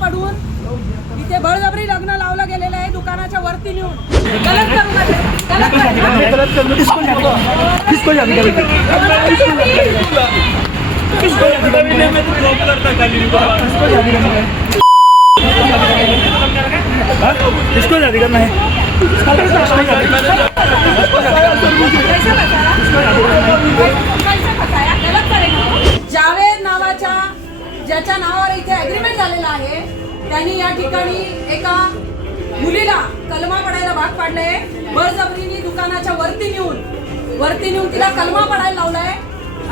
पडून इथे बळजबरी लग्न लावलं गेलेलं आहे दुकानाच्या वरती नेऊन. गलत करू नका. गलत करू नका. किसको अधिकार नाही? कैसे फसाया? गलत करेगा. जावेद नावाच्या ज्याच्या नावावर इथे अग्रीमेंट त्यांनी या ठिकाणी एका मुलीला कलमा पडायला भाग पाडलाय. बळजबरीने दुकानाच्या वरती नेऊन वरती नेऊन तिला कलमा पडायला लावलाय.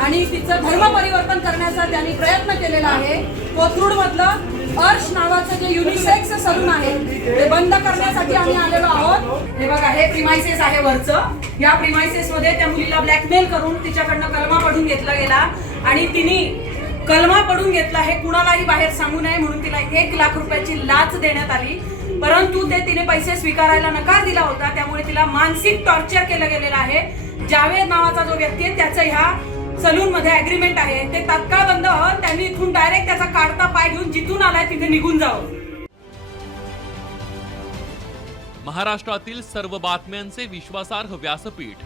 आणि तिचं धर्म परिवर्तन करण्याचा त्यांनी प्रयत्न केलेला आहे. कोथरूड मधलं अर्श नावाचं जे युनिसेक्स सलून आहे ते बंद करण्यासाठी आम्ही आलेलो आहोत. हे बघा हे प्रिमायसेस आहे वरचं. या प्रिमायसेस मध्ये त्या मुलीला ब्लॅकमेल करून तिच्याकडनं कलमा पडून घेतला गेला. आणि तिने कलमा पडून घेतला हे कुणालाही बाहेर सांगू नये म्हणून तिला एक लाख रुपयाची लाच देण्यात आली. परंतु ते तिने पैसे स्वीकारायला नकार दिला होता. त्यामुळे तिला मानसिक टॉर्चर केलं गेलेलं आहे. जावेद नावाचा जो व्यक्ती आहे त्याचं ह्या सलून मध्ये अग्रीमेंट आहे. ते तात्काळ बंद त्यांनी इथून डायरेक्ट त्याचा काढता पाय घेऊन जिथून आलाय तिथे निघून जावं. महाराष्ट्रातील सर्व बातम्यांचे विश्वासार्ह व्यासपीठ.